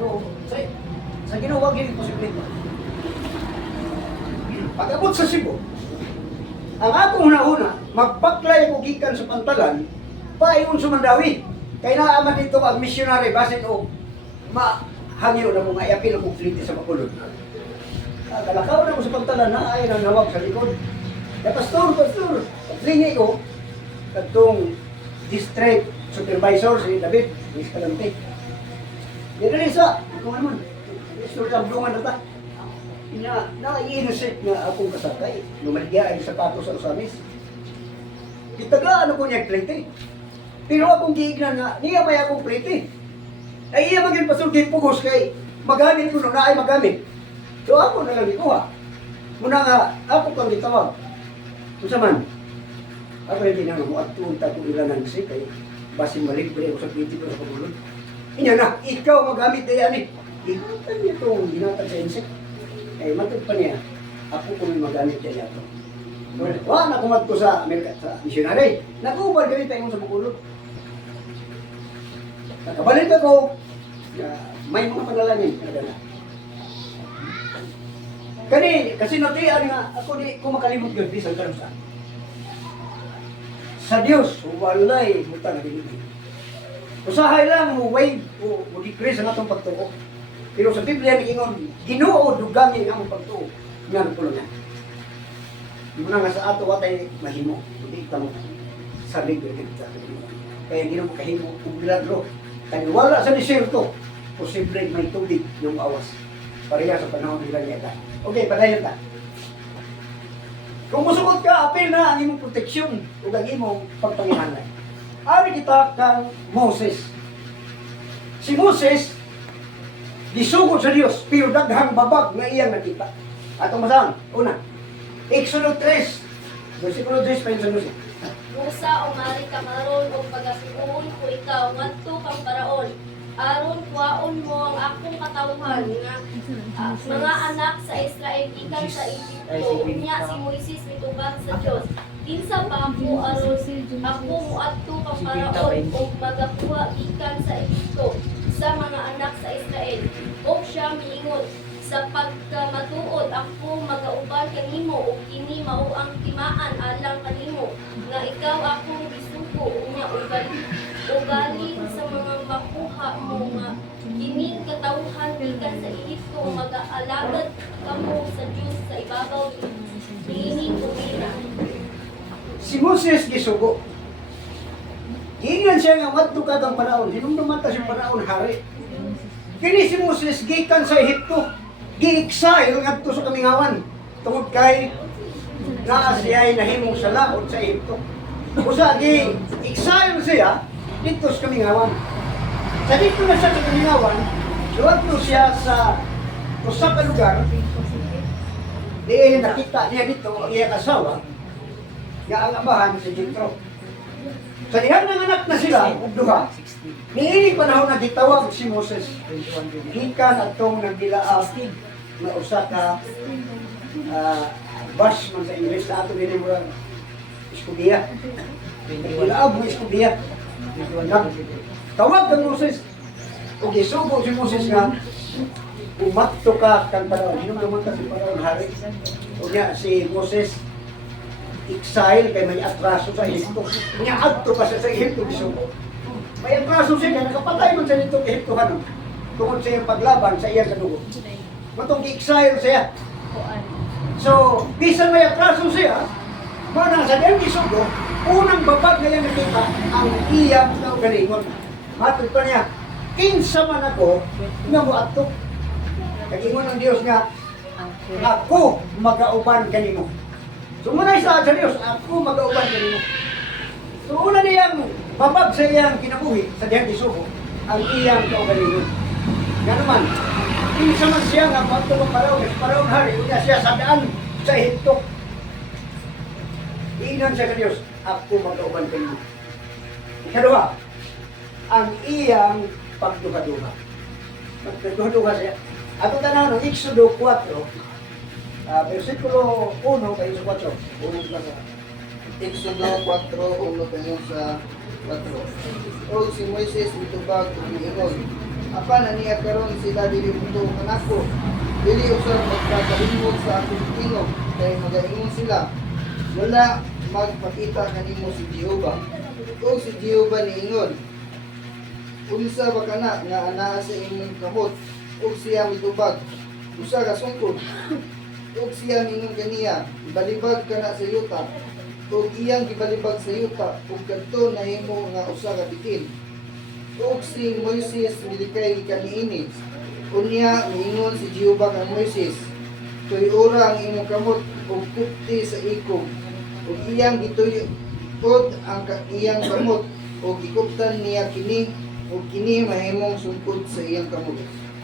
So, sa ginawa gini posible. Pag-abot sa Cebu, ang akong una-una, magbaklay ko gikan sa pantalan, paingon sa Mandawi. Kaya naaman dito ang missionary, basin o mahangyo na mga iapil ang kukliti sa Bacolod. Kalakaw na ko sa pantalan na ay nanawag sa likod. Ya pastor, paglingi ko, katong district supervisor si David, si Escalante. Yan rin sa, kung naman, istorya ang bungan na ta. Na-innocent nga akong kasakay. Lumaligya ay sapatos sa usamis. Kitagaan ako niya plate. Pero akong giignan nga, niya may akong plate. Ay iya maging pasulkin pugos kay magamit ko na ay magamit. So ako na lang ikuha. Muna nga, ako kang gitawag. Kung man, ako rin tinanong mo at tunta kung ilan ng kay basin malibre ako sa plate ko sa pagulod. Inya na, ikaw magamit na yan eh. Ikaw niya itong ginatag sa insect. Eh, matod pa niya, ako kung magamit niya ito. Wala na kumat ko sa Amerika, sa missionary. Nag-ubad kami tayo sa Bacolod. Nakabalik ako, may mga panalangin. Kasi natiyan nga, ako di ko makalimot yun, bisan ka saan. Sa Diyos, walay buta na dinigin. Usahay lang mo wave o decrease ang atong pagtuo. Pero sa Biblia niingon, Ginoo dugangi ang among pagtuo. Nga nagpulungan. Di mo na nga sa ato watay mahimo. Hindi ka mo salig kita. Kaya hindi mo kahimo kung milagro. Kaya wala sa desierto, posible may tubig yung awas. Pareha sa panahon nila niya. Okay, padayon ta. Kung musukot ka, apil na ang imong proteksyon o ang imong pagpangihanay. Ari kita kang Moses. Si Moses, gisugod sa Dios, pero daghang babag nga iyang nakita. Atong masang, una, Exodus 3, versikulo 3 pa yun sa Lusi. Musa, umari ka maron o pagasuon ko ikaw, ngadto kang paraon. Aron kuwaon mo ang akong katawhan nga mga anak sa Israel ikan sa Egypto. Unya si Moises mitubag sa Dios. Kinsa pa ako aron ako muadto kang paraon o magakuha ikan sa Egypto sa mga anak sa Israel. O siya miingon, sa pagkamatuod ako magauban kanimo o kini mao ang timaan alang kanimo nga ikaw akong gisugo unya ugali sa mga makuha mo nga kining katawhan gikan sa Egypto mag-aalagad kamo sa Dios sa ibabaw niining ubira. Si Moses gisugo. Giingan siya nga wadto kadang panahon, hinumduman ta siyang panahon hari. Kini si Moses gikan sa Ehipto, gi-exile ngadto sa kamingawan tungod kay naa siya ay nahimong sa laot sa Ehipto. Usa gi-exile siya dito sa kamingawan. Sa dito na siya sa kamingawan, duwadto siya sa usa ka lugar. Di nakita niya dito ang iyang asawa nga ang amahan si Jethro. Sa dihan ng anak na sila, ug duha, niining panahon na gitawag si Moses. Gikan atong nagdilaab na usa ka bus man sa English na ato dinhi murag eskudiya. Nagdilaab mo eskudiya. Tawag kang Moses. Ug gisugo si Moses nga umatto ka kang panahon. Hinong naman ka si panahon hari. Ug si Moses exile kay may atraso sa Ehipto. Nya adto pa siya sa Ehipto gisugo. May atraso siya kay nakapatay man sa dito Ehiptohan. Tungod sa iyang paglaban sa iyang kadugo. Matong exile siya. So, bisan may atraso siya, mana sa diyang gisugo, unang babag na iyang nakita ang iyang kaugalingon. Matod pa niya, kinsa man ako nga mo adto. Kagingon ng Dios nga, ako magauban kanimo. So muna sa Diyos, ako mag-auban kanino. So una niyang babag sa iyang kinabuhi, sa diyang isuko, ang iyang kaugalingon. Nga naman, kinsa man siya nga pagtulong paraw hari, unya siya sa daan sa Ehipto. Iinan siya ka Diyos, ako mag-auban kanino. Ikaduha, ang iyang pagduha-duha. Pagduha-duha siya. Ato tanaw ng Exodo 4, versikulo 1 kayo sa 4. Exodo 4, 1 kayo sa 4. O si Moises mitubag ug miingon, Apan aniya karon sila dili mundo kanako. Dili usab magkakalimot sa akong tingog kay magaingon sila. Wala magpakita kanimo si Jehova. O si Jehova niingon, unsa ba kana nga anaa sa imong kamot? Ug siya mitubag, usa ka sungkod. Ug siya mingon kaniya, ibalibag kana sa yuta. Ug iyang gibalibag sa yuta, ug kadto nahimo nga usa ka bitin. Ug si Moises milikay kaniini. Unya miingon si Jehova kang Moises, tuy-ora ang imong kamot ug kupti sa ikog. Ug iyang gituyod ang iyang kamot ug ikuptan niya kini ug kini mahimong sungkod sa iyang kamot.